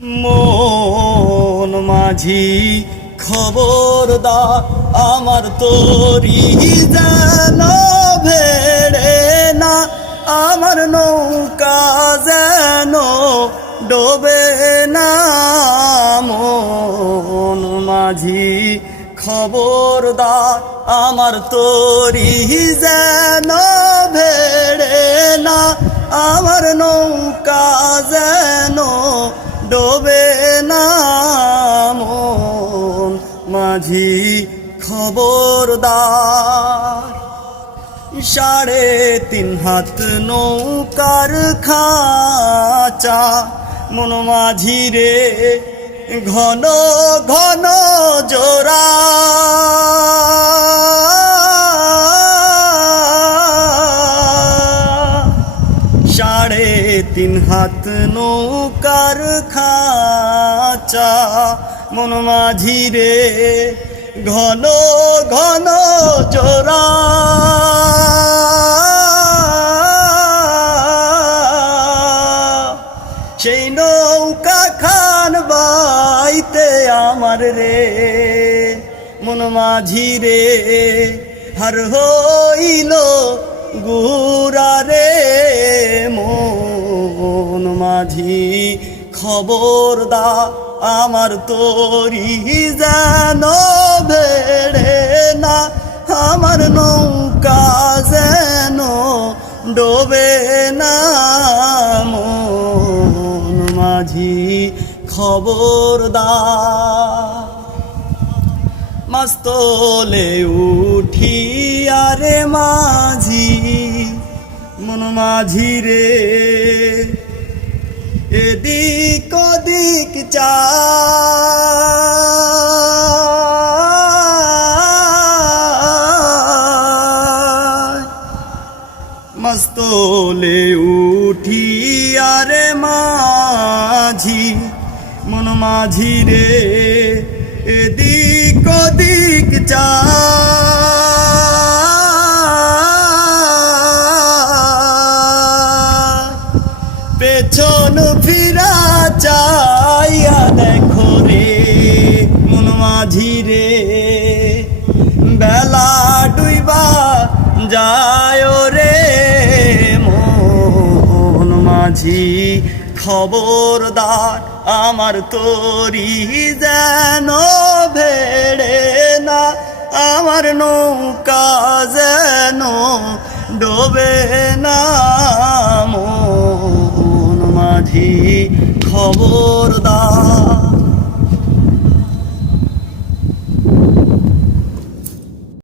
মন মাঝি খবরদার আমার তোরি যেন ভেড়ে না, আমার নৌকা যেন ডোবে না। মন মাঝি খবরদার আমার তোরি যেন ভেড়ে না, আমার নৌকা যেন ডোবে নাম মাঝি খবরদার, সাড়ে তিন হাত নৌকার খাচা। মন মাঝি রে ঘন ঘন জোড়া। তিন হাত নৌকার খাচা, মন মাঝি রে, ঘন ঘন জোড়া। সেই নৌকা খান বাইতে আমার রে, মন মাঝি রে, হার হইল গুরা রে, মন মাঝি খবরদা আমার তোরি যেন ভেড়ে না, আমার নৌকা যেন ডোবে না। মন মাঝি, খবরদার, মাস্তলে উঠি আরে মাঝি, মন মাঝি রে। এদিক ওদিক মস্তলে উঠি আরে মাঝি মন মাঝি রে এদিক ওদিক চা পেছন মাঝি রে বেলা ডুইবা যায় রে মন মাঝি। খবরদার আমার তোরি যেন ভেড়ে না, আমার নৌকা যেন ডোবে না। মন মাঝি, খবরদার